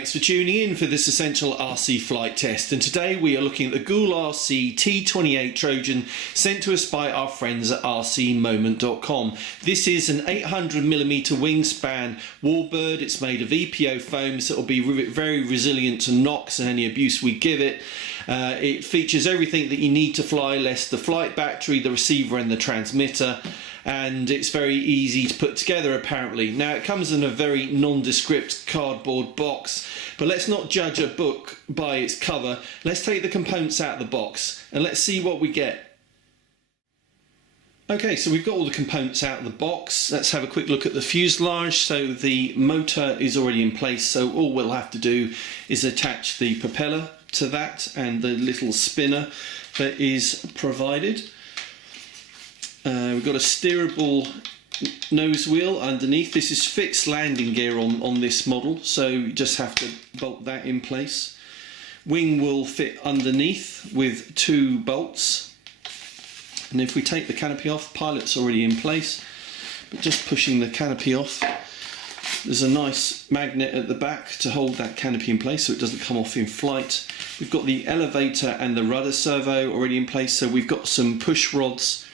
Thanks for tuning in for this essential RC flight test, and today we are looking at the GoolRC T28 Trojan sent to us by our friends at rcmoment.com. This is an 800mm wingspan warbird. It's made of EPO foam, so it will be very resilient to knocks and any abuse we give it. It features everything that you need to fly, less the flight battery, the receiver and the transmitter, and it's very easy to put together apparently. Now it comes in a very nondescript cardboard box, but let's not judge a book by its cover. Let's take the components out of the box and let's see what we get. Okay, so we've got all the components out of the box. Let's have a quick look at the fuselage. So the motor is already in place, so all we'll have to do is attach the propeller to that and the little spinner that is provided. We've got a steerable nose wheel underneath. This is fixed landing gear on this model, so you just have to bolt that in place. Wing will fit underneath with 2 bolts, and if we take the canopy off, pilot's already in place, but just pushing the canopy off, there's a nice magnet at the back to hold that canopy in place so it doesn't come off in flight. We've got the elevator and the rudder servo already in place, so we've got some push rods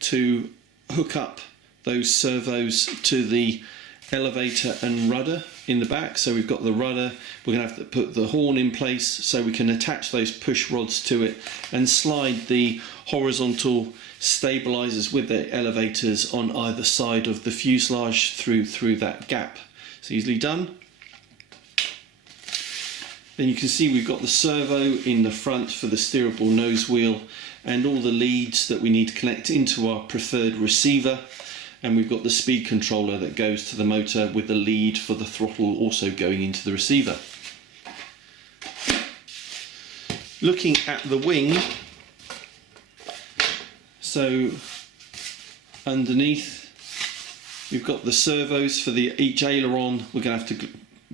to hook up those servos to the elevator and rudder in the back. So we've got the rudder, we're going to have to put the horn in place so we can attach those push rods to it and slide the horizontal stabilizers with the elevators on either side of the fuselage through that gap. It's easily done. Then you can see we've got the servo in the front for the steerable nose wheel and all the leads that we need to connect into our preferred receiver, and we've got the speed controller that goes to the motor with the lead for the throttle also going into the receiver. Looking at the wing, so underneath we've got the servos for each aileron. We're going to have to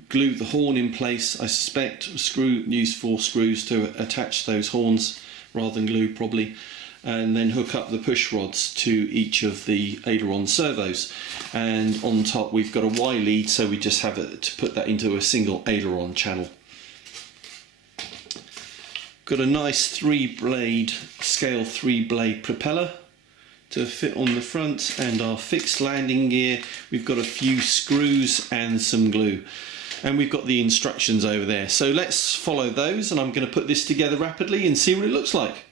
glue the horn in place. I suspect use 4 screws to attach those horns rather than glue probably, and then hook up the push rods to each of the aileron servos. And on top we've got a Y lead, so we just have to put that into a single aileron channel. Got a nice scale 3 blade propeller to fit on the front, and our fixed landing gear. We've got a few screws and some glue. And we've got the instructions over there. So let's follow those, and I'm going to put this together rapidly and see what it looks like.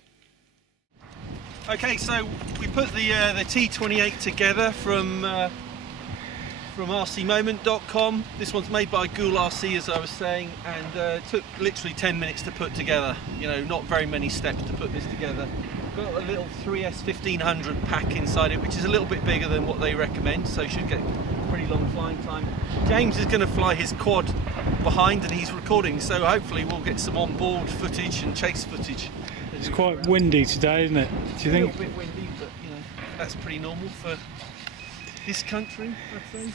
Okay, so we put the T28 together from rcmoment.com. This one's made by GoolRC, as I was saying, and it took literally 10 minutes to put together. You know, not very many steps to put this together. Got a little 3S 1500 pack inside it, which is a little bit bigger than what they recommend, so should get pretty long flying time. James is going to fly his quad behind and he's recording, so hopefully we'll get some onboard footage and chase footage. It's quite windy today, isn't it? Do you think? A little bit windy, but you know, that's pretty normal for this country, I'd say.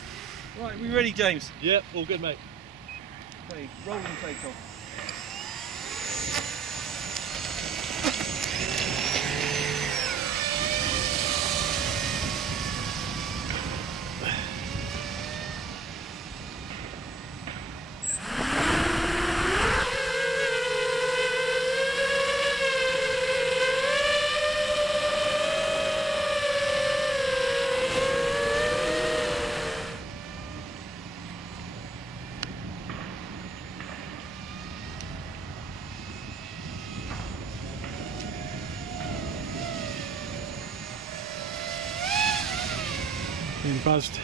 Right, we ready, James? Yep, all good, mate. Okay, roll and take off. Being buzzed.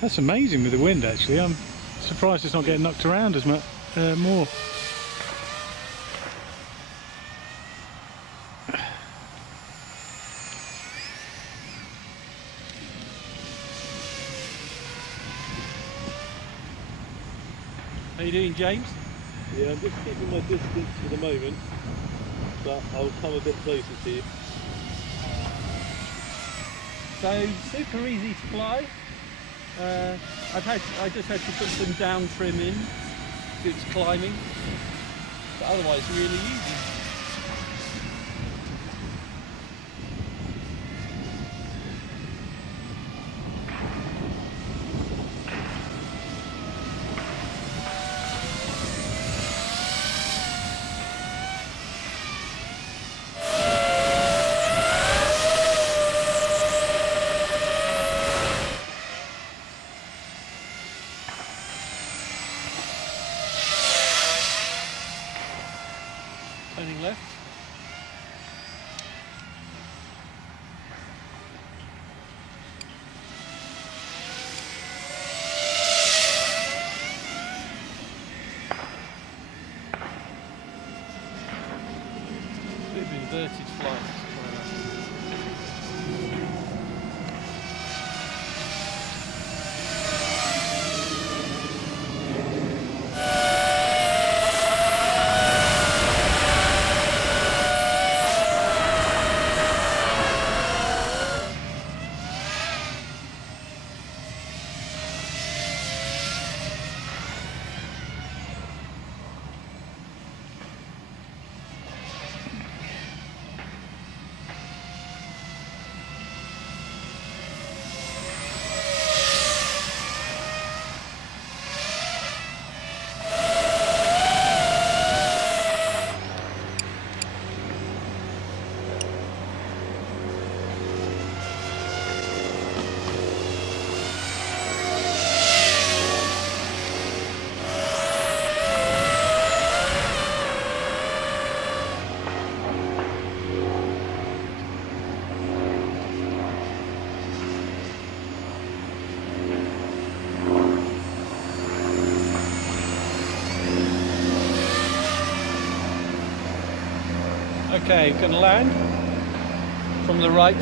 That's amazing with the wind, actually. I'm surprised it's not getting knocked around as much more. How you doing, James? Yeah, I'm just keeping my distance for the moment, but I'll come a bit closer to you. So super easy to fly. I just had to put some down trim in if it's climbing, but otherwise really easy. Turning left. Bit of inverted flight. Okay, going to land from the right.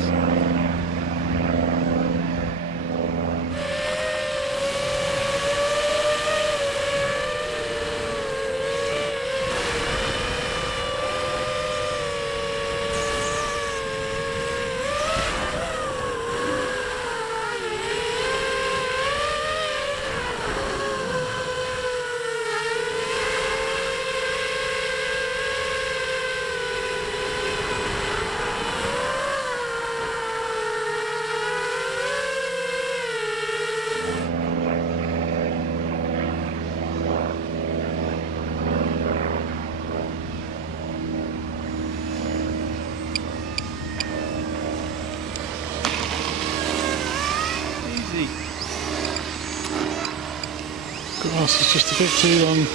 Grass is just a bit too long.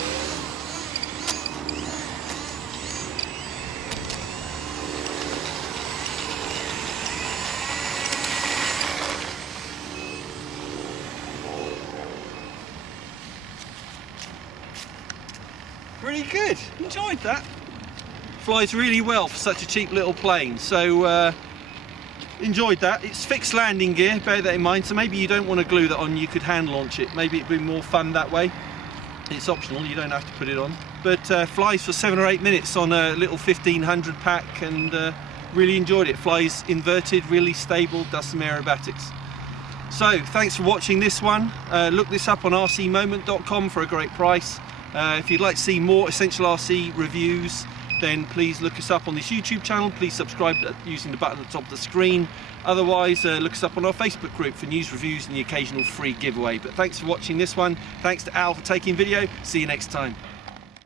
Really good, enjoyed that. Flies really well for such a cheap little plane, so enjoyed that. It's fixed landing gear, bear that in mind, so maybe you don't want to glue that on, you could hand launch it. Maybe it'd be more fun that way. It's optional, you don't have to put it on. But flies for 7 or 8 minutes on a little 1500 pack, and really enjoyed it. Flies inverted, really stable, does some aerobatics. So thanks for watching this one. Look this up on rcmoment.com for a great price. If you'd like to see more Essential RC reviews, then please look us up on this YouTube channel. Please subscribe using the button at the top of the screen. Otherwise, look us up on our Facebook group for news, reviews and the occasional free giveaway. But thanks for watching this one. Thanks to Al for taking video. See you next time.